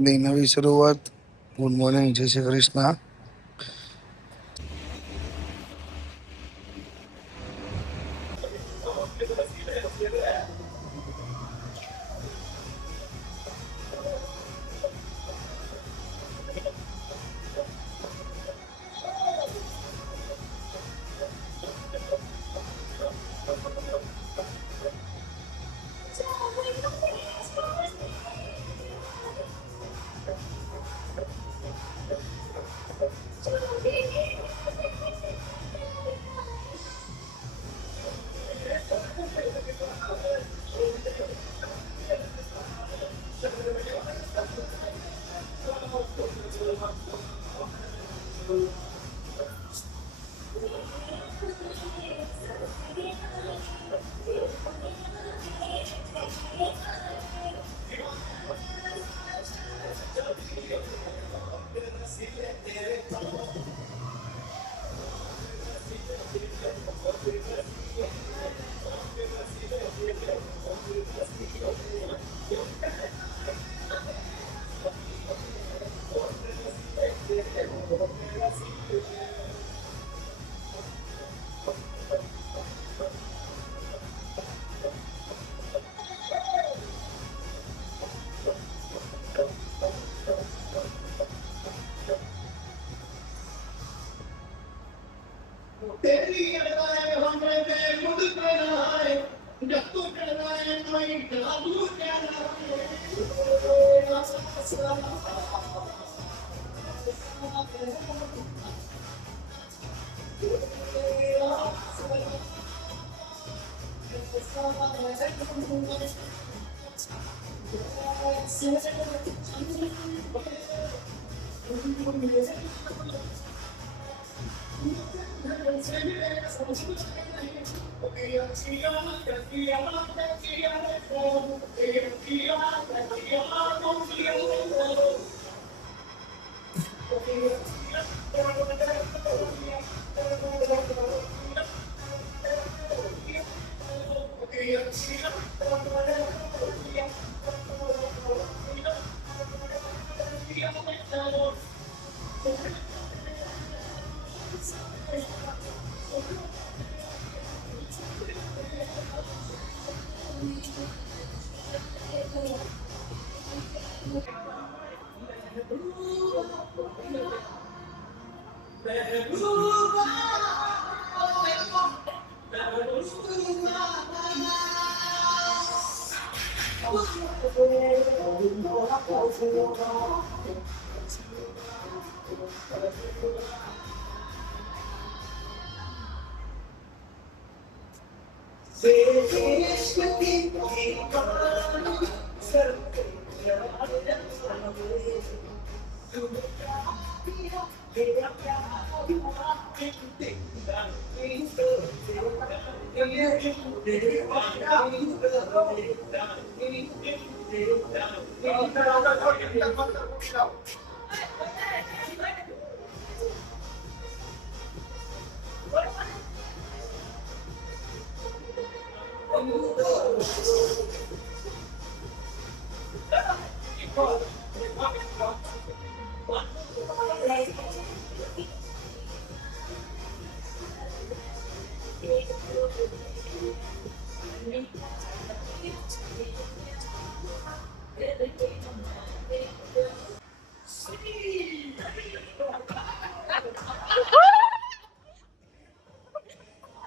ની નવી શરૂઆત. ગુડ મોર્નિંગ, જય શ્રી કૃષ્ણ.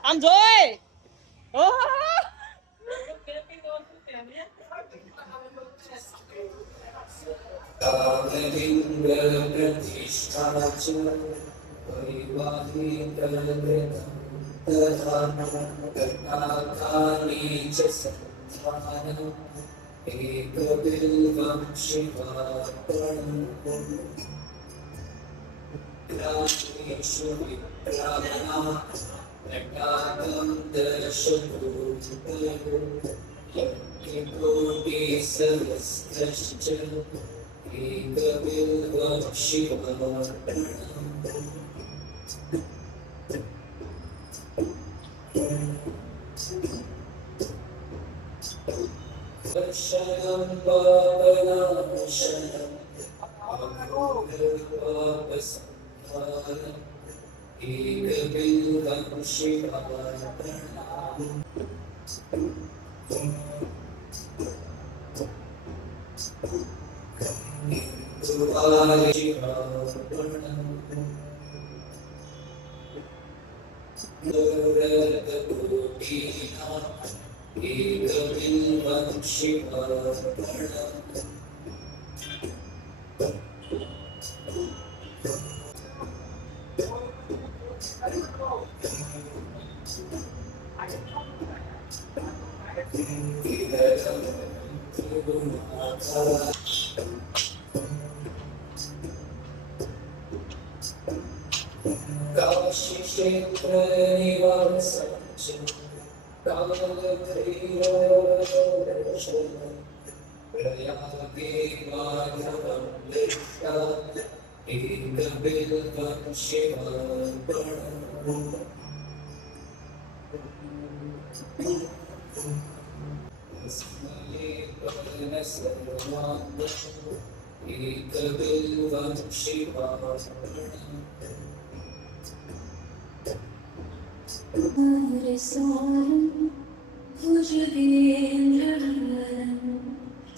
આમ જોય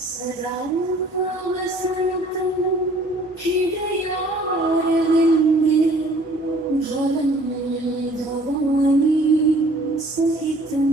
सदा वसन्तं हृदयारविन्दे भवानी सहितं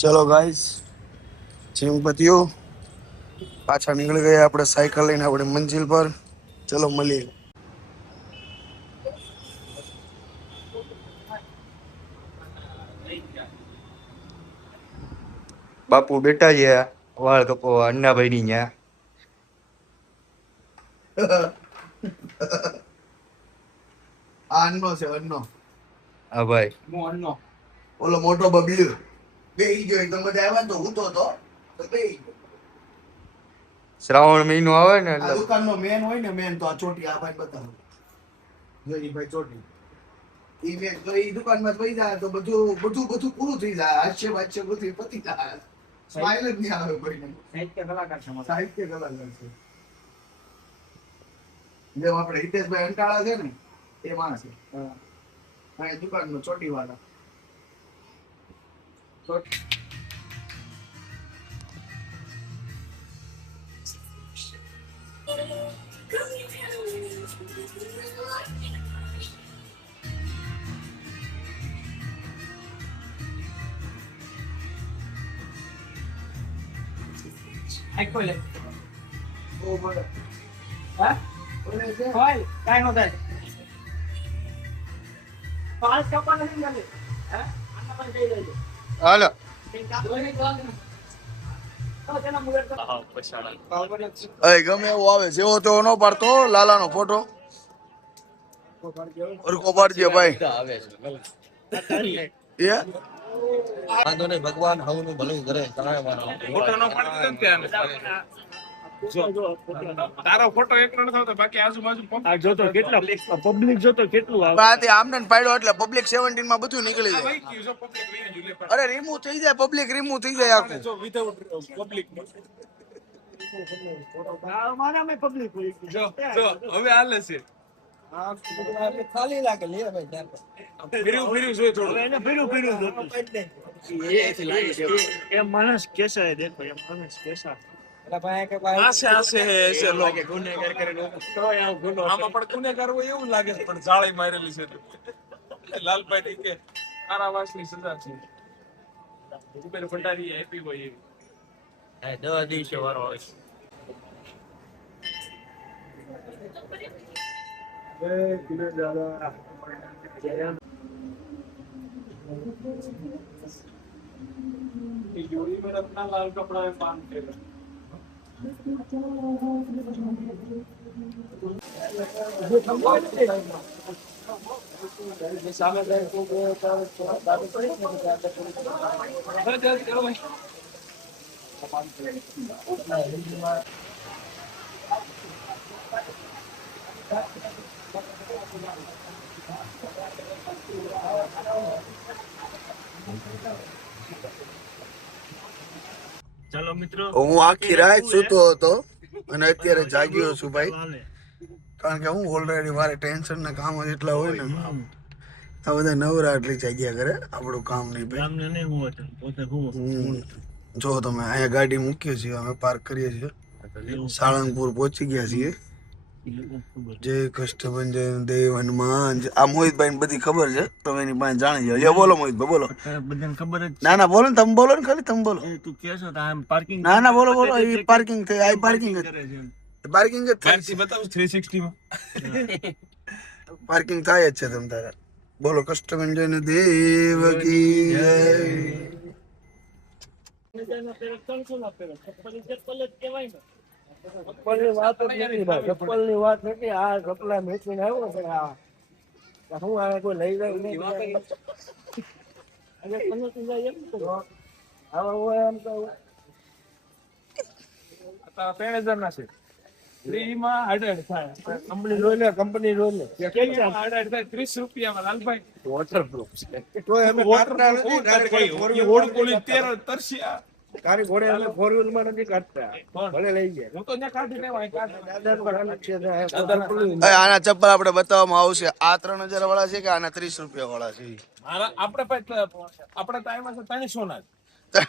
ચલો ગાઈસ, જીમ પત્યું, પાછા નીકળી ગયા આપણે સાયકલ લઈને આપણે મંજિલ પર. ચલો મળીએ. બાપુ બેટા છે વાળ કપો અન્નાભાઈ ની ન્યા. આ અન્નો છે, અન્નો. હા ભાઈ, ઓલો મોટો બબલ્યુ બેહી ગયો એકદમ. બધા આવ્યા તો હું તો બેહી ગયો. શ્રાવણ મહિનો આવે ને આ એટલે દુકાનનો મેન હોય ને, મેન તો આ ચોટી. આ ભાઈ બતાવો, જોઈ ભાઈ ચોટી. ઈ મેન તો ઈ દુકાનમાં જ વહી જાય તો બધું પૂરું થઈ જાય. હાસ્ય બધું પતી જાય. સ્માઈલ જ નહીં આવે કોઈને. સાહિત્ય કલાકાર છે. જેમ આપણે હિતેશભાઈ અંટાળા છે ને, એ માણસ છે. હા, દુકાનનો ચોટી વાળા. હાલો. ગમે એવું આવે, જેવો તેવો ન પાડતો. લાલાનો ફોટો ઓરકો પાડજે ભાઈ. વાંધો નહીં, ભગવાન હવનું ભલું કરે. ફોટો નો પાડી દીધો ને તારો ફોટો એકલો ન થતો, બાકી આજુબાજુ જોતો કેટલા પબ્લિક જોતો કેટલું આવે. આમને પાડ્યો એટલે પબ્લિક 17 માં બધું નીકળી જાય. અરે રિમૂવ થઈ જાય, પબ્લિક રિમૂવ થઈ જાય આખું. જો વિધાઉટ પબ્લિક મારામાં પબ્લિક હોય. જો હવે હાલે છે. ખાલી લાગે લે ભાઈ ત્યાં ફીર્યું જોઈ થોડું. એને ભીડું જોતું. એ માણસ કેસા દેખો, એ માણસ કેસા. આશે હે એસે લોગ ગુનેગાર કરીને આમાં પણ ગુનેગાર હોય એવું લાગે છે, પણ જાળી મારેલી છે. લાલભાઈ ની કે કારાવાસની સજા છે. ઉપર ભંડારી હેપી હોય એવી. 10 દિવસે વારો આવે जोड़ी में रखना लाल कपड़ा में बांध के ચાલો મિત્રો, હું આખી રાત સૂતો હતો અને અત્યારે જાગ્યો છું ભાઈ. કારણ કે હું ઓલરેડી મારે ટેન્શન ના કામ જ એટલા હોય ને, આ બધા નવરા એટલી જાગ્યા કરે. આપણું કામ નહીં ભાઈ. ગામને નહીં હું હતો, પોતે હું. જો તમે અહીંયા ગાડી મૂકીએ છીએ, અમે પાર્ક કરીએ છીએ. સાળંગપુર પહોંચી ગયા છીએ. જય કષ્ટભંજન દેવ હનુમાન. આ મોહિતભાઈ ને બધી ખબર છે, તમે એની પાસે જાણી જાવ. લ્યો બોલો મોહિતભાઈ, બોલો. બધાને ખબર જ ના ના બોલો ને, તમે બોલો ને, ખાલી તમે બોલો. છે તું કેસો તો આમ પાર્કિંગ ના ના બોલો બોલો. એ પાર્કિંગ થઈ, આ પાર્કિંગ કરે છે એમ. પાર્કિંગ જ થાય ફેન્સી બતાવું 360 માં. પાર્કિંગ થાય જ છે તમ તારે. બોલો કષ્ટભંજન દેવ કી જય. બધાને પેલા 300 ના પેલા ચપ્પલ ચપ્પલ જ કહેવાય ને. ચપ્પલની વાત જ નથી ભાઈ, ચપ્પલની વાત નથી. આ કપડા મેચીને આવ્યો છે. આ હું આ કોઈ લઈ જાય નહીં. અને 15 જાય એમ તો હવે હું એમ કહું, આ 3000 ના છે. 3 માં 8 થાય. કંપની જોઈ લે, કંપની જોઈ લે. કેમ છે 8 થાય 30 રૂપિયામાં લાલભાઈ. વોટરપ્રૂફ છે. તોય અમે વોટર કાઢતા નથી. પ્રૂફ direct કોઈ four એ wheel ઓડ કોલી 13 તરસ્યા. તારી ઘોડે અમે 4 wheel માં નથી કાઢતા. કોણ? ભલે લઈ જાય. હું તો ત્યાં કાઢી લેવા અહીં કાઢી. દાદાનું પણ અલગ છે. આના ચપ્પલ આપણે બતાવવામાં આવશે. આ 3000 વાળા છે કે આના 30 રૂપિયા વાળા છે? મારા આપણે તો આવ્યા છે 300 ના જ.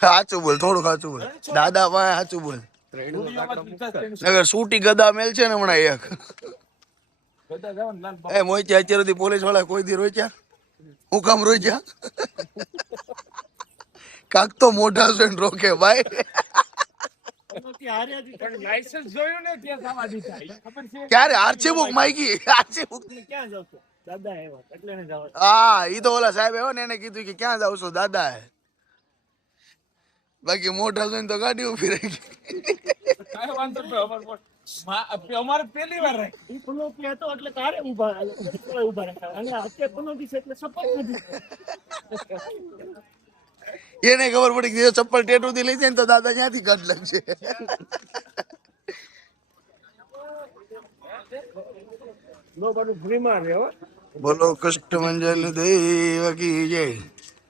સાચું બોલ, થોડું સાચું બોલ. દાદા પાસે સાચું બોલ. સ્ટુડિયોમાં જ લીધા 300. નગર સૂટી ગદા મેલ છે ને હમણાં એક. બધા જાઓ ને લાલભાઈ. એ મોઈચા અત્યાર સુધી પોલીસ વાળા કોઈ દી રોક્યા? હું કામ રોક્યા? કાક તો મોઢા છે ને રોકે ભાઈ. પણ લાયસન્સ જોયું ને ત્યાં જવા દીધા. ખબર છે? ક્યારે આરસી બુક માંગી? RC book. ક્યાં જાવ છો દાદા આવ્યા એટલે ને જાવ હા, ઈ તો ઓલા સાહેબ આવ્યો ને એને કીધું કે ક્યાં જાવ છો દાદા. બાકી મોઢા જોઈને તો ગાડી ઉભી રહી ગઈ. કાંઈ વાંધો નહીં. અમારે પહેલી વાર રહી. ઈ પનોતી હતો એટલે તારે ઊભા રાખ્યા અને અત્યારે પનોતી છે એટલે સપોર્ટ નથી. એને ખબર પડી કે ચપ્પલ ટેટુ થી લઈ જાય ને તો દાદા ત્યાંથી કાઢ લાગશે. નો બધું ફ્રીમાં છે હો. બોલો કષ્ટભંજન દેવ કી જય.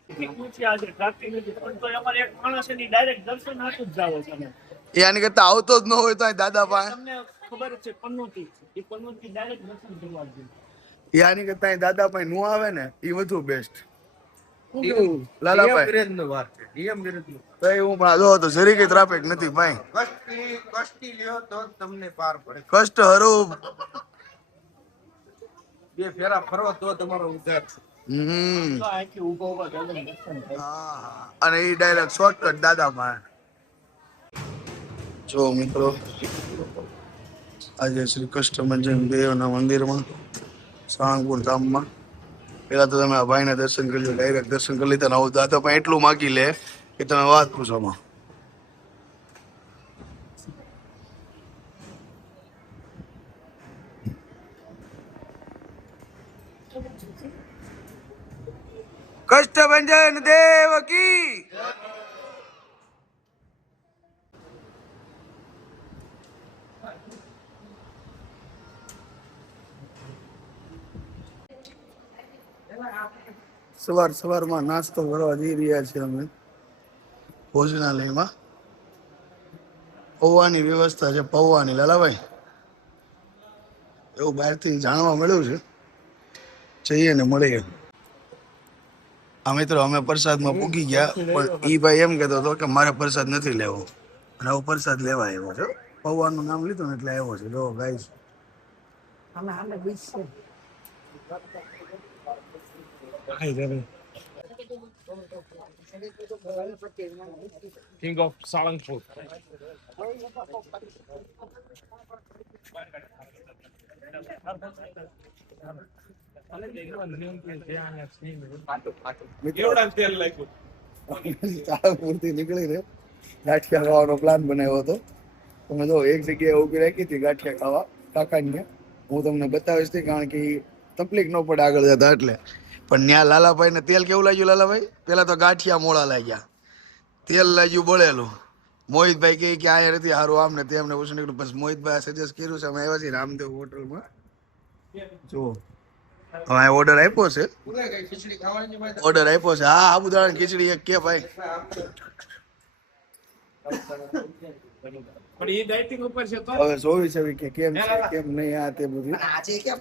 ઊંચી આજે ટ્રાફિક નથી પણ તો અમારે એક માણસ એની ડાયરેક્ટ દર્શન હાથું જ જાવ છે અમે. એ આની કરતા આવતો જ ન હોય તો અહીં દાદા પાસે. તમને ખબર જ છે પનોતી એ પનોતી ડાયરેક્ટ દર્શન કરવા જ એ આની કરતા અહીં દાદા પાસે નો આવે ને એ વધુ બેસ્ટ. એવું લાલાભાઈ. DM વિરેનનું વાત છે. DM વિરેનનું. તો હું પણ જો તો જરીકે ટ્રાફિક નથી ભાઈ. કષ્ટી લ્યો તો જ તમને પાર પડે. કષ્ટ હરું. બે ફેરા ફરો તો તમારો ઉદ્ધાર છે. હમ. તો અહીંથી ઊભા ઊભા દાદાને દર્શન થાય. હા, અને એ ડાયરેક્ટ શોર્ટકટ દાદા પાસે. જો મિત્રો, આજે શ્રી કષ્ટભંજન દેવના મંદિરમાં સાળંગપુર ધામમાં પેલા તો તમે આ ભાઈને દર્શન કરી લો. ડાયરેક્ટ દર્શન કરી લીધા ને આવું દાદા પણ એટલું માગી લે કે તમે વાત પૂછોમાં. કષ્ટભંજન દેવ કી. સવારમાં નાસ્તો કરવા જઈ રહ્યા છીએ અમે ભોજનાલયમાં. પૌવાની વ્યવસ્થા છે, પૌવાની. લાલાભાઈ, એવું બહારથી જાણવા મળ્યું છે. જઈએ ને મળીએ. આ મિત્રો અમે પ્રસાદમાં પૂગી ગયા પણ ઈ ભાઈ એમ કહેતો હતો કે મારે પ્રસાદ નથી લેવો અને હવે પ્રસાદ લેવા આવ્યો છે. પૌવાનું નામ લીધું ને એટલે આવ્યો છે. જો ગાઈસ, કિંગ ઓફ સાળંગપુર. કેવડા તેલ લાગ્યું. સાળંગપુરથી નીકળીને ગાંઠિયા ખાવાનો પ્લાન બનાવ્યો હતો. તમે જો એક જગ્યાએ ઊભી રાખી હતી ગાંઠિયા ખાવા કાકાને. હું તમને બતાવીશ નહીં કારણ કે તકલીફ ન પડે આગળ જતા એટલે. પણ ત્યાં લાલાભાઈને તેલ કેવું લાગ્યું લાલાભાઈ? પેલા તો ગાંઠિયા મોળા લાગ્યા, તેલ લાગ્યું બળેલું. મોહિતભાઈ કહે કે આ નથી સારું આમ ને તેમને પૂછ્યું નીકળ્યું. પછી મોહિતભાઈ સજેસ્ટ કર્યું છે. અમે આવ્યા છીએ રામદેવ હોટલમાં. જુઓ, હવે ઓર્ડર આપ્યો છે. ઓર્ડર આપ્યો છે. હા, સાબુદાણાની ખીચડી એક કે ભાઈ. પણ એ ડાયટિંગ ઉપર છે તો હવે જોઈ છે કે કેમ છે કેમ નહીં આ તે બધું.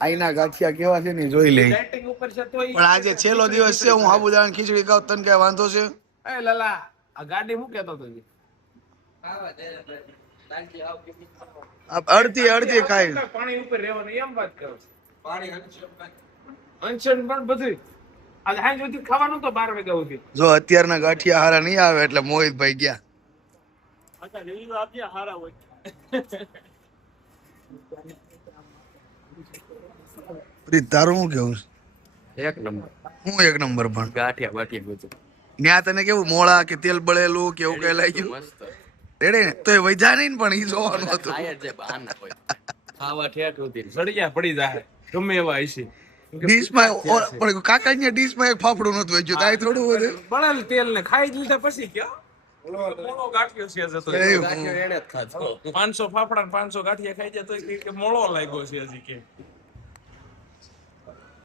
આઈના ગાંઠિયા કેવા છે ને જોઈ લઈ. ડાયટિંગ ઉપર છે તો પણ આજે છેલ્લો દિવસ છે. હું સાબુદાણાની ખીચડી ખાવ તને કઈ વાંધો છે? એ લાલા આ ગાડી હું કહેતો હતો અડધી ખાઈ પાણી ઉપર રહેવાનું એમ વાત કરો છો. પાણી અંશન પણ બધું આજે હાંજ સુધી ખાવાનું તો 12 વાગ્યા સુધી. જો અત્યારના ગાંઠિયા હારા નહીં આવે એટલે મોહિતભાઈ ગયા. પાછા review આપજે, હારા હોય. પ્રીત, તારું શું કેવું છે? એક નંબર હું એક નંબર પણ ગાંઠિયા બાઠિયા બધું ત્યાં તને કેવું મોળા કે તેલ બળેલું કે એવું કઈ લાગ્યું? મસ્ત રેડે ને તો એ વૈધા નહીં ને પણ ઈ જોવાનું હતું. ખાય જ બહારના હોય ખાવા ઠેઠ સુધી સળિયા પડી જાય ગમે એવા હશે. ડીશમાં પણ કાકા ની ડીશમાં એક ફાફડું નતું વેચ્યું તાય થોડું વધે. બળેલ તેલ ને ખાઈ જ લીધા પછી ક્યાં મોળો ગાંઠિયો છે જતો એ ગાંઠિયો એને જ ખાધો 500 ફાફડા ને 500 ગાંઠિયા ખાઈ જાય તો કે મોળો લાગ્યો છે હજી કે